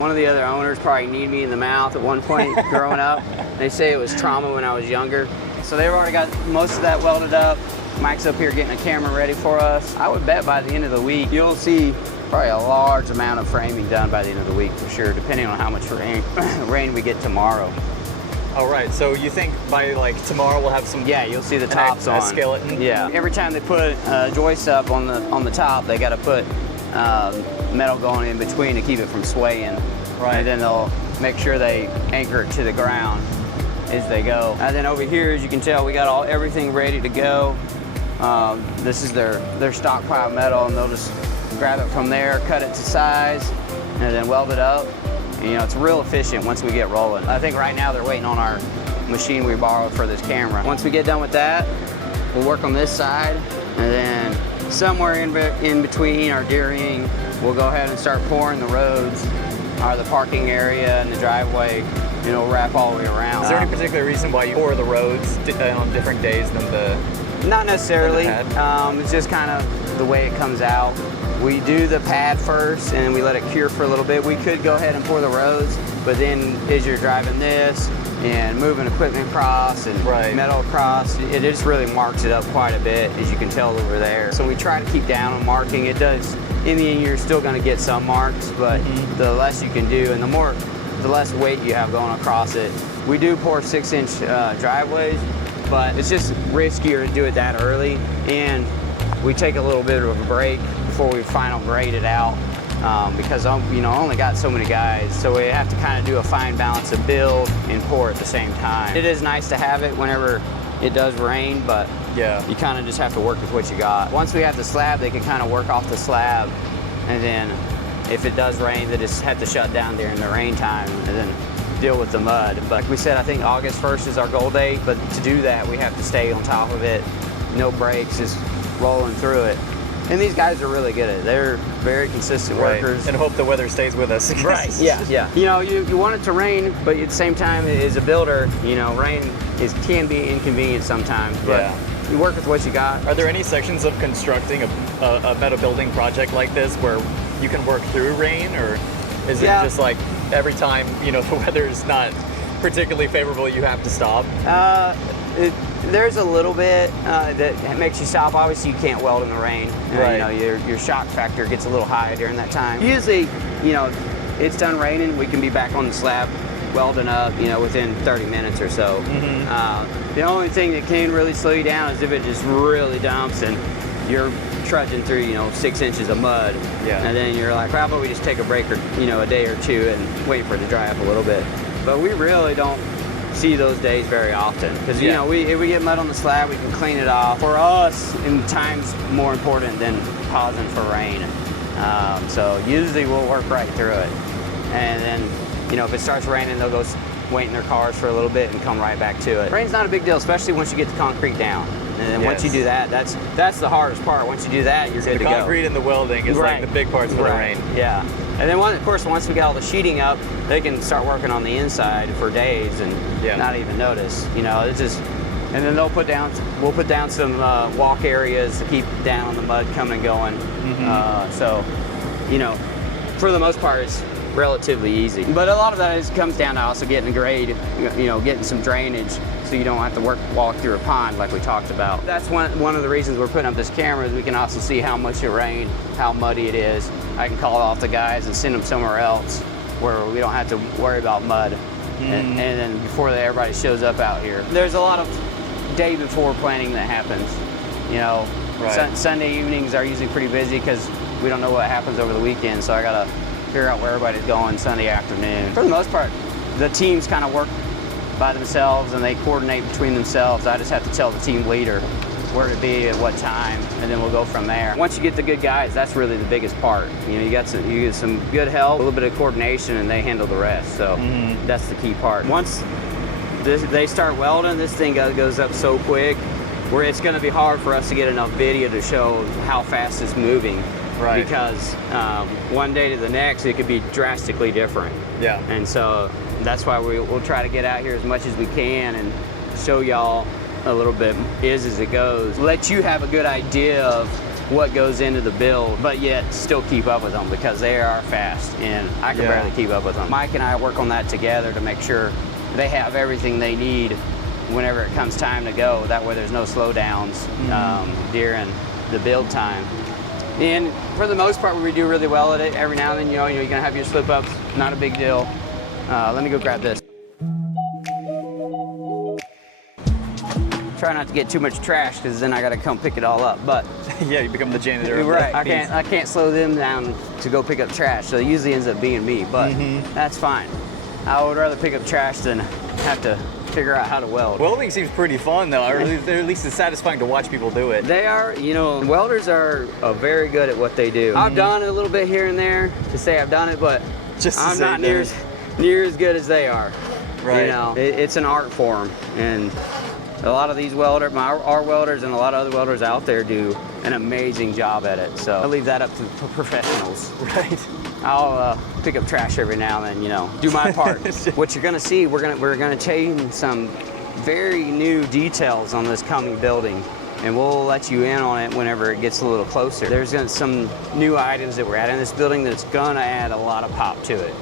One of the other owners probably kneed me in the mouth at one point growing up. They say it was trauma when I was younger. So they've already got most of that welded up. Mike's up here getting a camera ready for us. I would bet by the end of the week, you'll see probably a large amount of framing done by the end of the week for sure, depending on how much rain we get tomorrow. All right, so you think by like tomorrow we'll have some? Yeah, you'll see the tops on. A skeleton. Yeah. Every time they put joists up on the top, they got to put metal going in between to keep it from swaying. Right. And then they'll make sure they anchor it to the ground as they go. And then over here, as you can tell, we got everything ready to go. This is their stockpile metal, and they'll just grab it from there, cut it to size, and then weld it up. You know, it's real efficient once we get rolling. I think right now they're waiting on our machine we borrowed for this camera. Once we get done with that, we'll work on this side, and then somewhere in between our deering, we'll go ahead and start pouring the roads, or the parking area and the driveway, and it'll wrap all the way around. Is there any particular reason why you pour the roads on different days than the? Not necessarily. Than it's just kind of the way it comes out. We do the pad first and we let it cure for a little bit. We could go ahead and pour the roads, but then as you're driving this and moving equipment across and metal across, it just really marks it up quite a bit, as you can tell over there. So we try to keep down on marking. It does, in the end, you're still going to get some marks, but the less you can do and the less weight you have going across it. We do pour 6-inch driveways, but it's just riskier to do it that early, and we take a little bit of a break before we final grade it out, because I only got so many guys, so we have to kind of do a fine balance of build and pour at the same time. It is nice to have it whenever it does rain, but yeah, you kind of just have to work with what you got. Once we have the slab, they can kind of work off the slab, and then if it does rain, they just have to shut down during the rain time and then deal with the mud. But like we said, I think August 1st is our goal date, but to do that, we have to stay on top of it, no breaks, just rolling through it. And these guys are really good at it. They're very consistent workers. And hope the weather stays with us. Right, yeah. You know, you want it to rain, but at the same time, as a builder, you know, rain can be inconvenient sometimes, but you work with what you got. Are there any sections of constructing a metal building project like this where you can work through rain, or is it just like every time, you know, the weather's not particularly favorable, you have to stop? There's a little bit that makes you stop. Obviously, you can't weld in the rain. You know, your shock factor gets a little high during that time. Usually, you know, it's done raining, we can be back on the slab welding up, you know, within 30 minutes or so. The only thing that can really slow you down is if it just really dumps and you're trudging through, you know, 6 inches of mud. And then you're like, how about we just take a break, or, you know, a day or two and wait for it to dry up a little bit. But we really don't see those days very often, because you know, if we get mud on the slab, we can clean it off. For us, in time's more important than pausing for rain. So usually we'll work right through it, and then, you know, if it starts raining, they'll go wait in their cars for a little bit and come right back to it. Rain's not a big deal, especially once you get the concrete down. And then once you do that, that's the hardest part. Once you do that, you're good to go. The concrete and the welding is like the big parts for the rain. Yeah. And then, of course, once we got all the sheeting up, they can start working on the inside for days and not even notice. You know, it's just, and then we'll put down some walk areas to keep down the mud coming and going. So, you know, for the most part, it's relatively easy. But a lot of that comes down to also getting a grade, you know, getting some drainage, so you don't have to walk through a pond like we talked about. That's one of the reasons we're putting up this camera, is we can also see how much it rained, how muddy it is. I can call off the guys and send them somewhere else where we don't have to worry about mud. And then before everybody shows up out here. There's a lot of day before planning that happens. You know, Sunday evenings are usually pretty busy because we don't know what happens over the weekend, so I gotta figure out where everybody's going Sunday afternoon. For the most part, the teams kind of work by themselves and they coordinate between themselves. I just have to tell the team leader where to be at what time, and then we'll go from there. Once you get the good guys, that's really the biggest part. You know, you get some good help, a little bit of coordination, and they handle the rest. So that's the key part. Once they start welding, this thing goes up so quick, where it's going to be hard for us to get enough video to show how fast it's moving. Because one day to the next, it could be drastically different. And so that's why we'll try to get out here as much as we can and show y'all a little bit as it goes. Let you have a good idea of what goes into the build, but yet still keep up with them because they are fast and I can barely keep up with them. Mike and I work on that together to make sure they have everything they need whenever it comes time to go. That way there's no slowdowns during the build time. And for the most part, we do really well at it. Every now and then, you're gonna have your slip ups, not a big deal. Let me go grab this. Try not to get too much trash because then I gotta come pick it all up. But yeah, you become the janitor. Right. I can't slow them down to go pick up trash. So it usually ends up being me, but that's fine. I would rather pick up trash than have to figure out how to weld. Welding seems pretty fun though, or at least it's satisfying to watch people do it. They are, welders are very good at what they do. I've done it a little bit here and there to say I've done it, but I'm not near as good as they are. Right. It's an art form, and a lot of these welders, our welders and a lot of other welders out there do an amazing job at it. So I leave that up to professionals. Right. I'll pick up trash every now and then, do my part. What you're gonna see, we're gonna change some very new details on this coming building, and we'll let you in on it whenever it gets a little closer. There's some new items that we're adding in this building that's gonna add a lot of pop to it.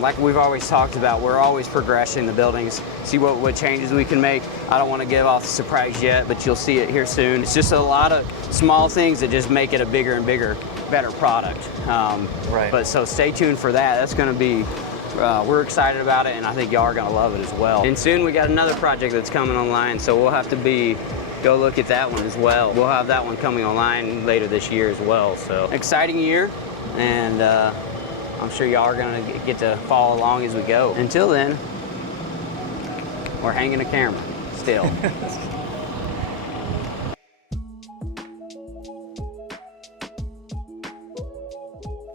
Like we've always talked about, we're always progressing the buildings, see what changes we can make. I don't want to give off the surprise yet, but you'll see it here soon. It's just a lot of small things that just make it a bigger and bigger, better product. Right. But so stay tuned for that. That's gonna be, we're excited about it, and I think y'all are gonna love it as well. And soon we got another project that's coming online, so we'll have to go look at that one as well. We'll have that one coming online later this year as well. So exciting year, and I'm sure y'all are gonna get to follow along as we go. Until then, we're hanging a camera still.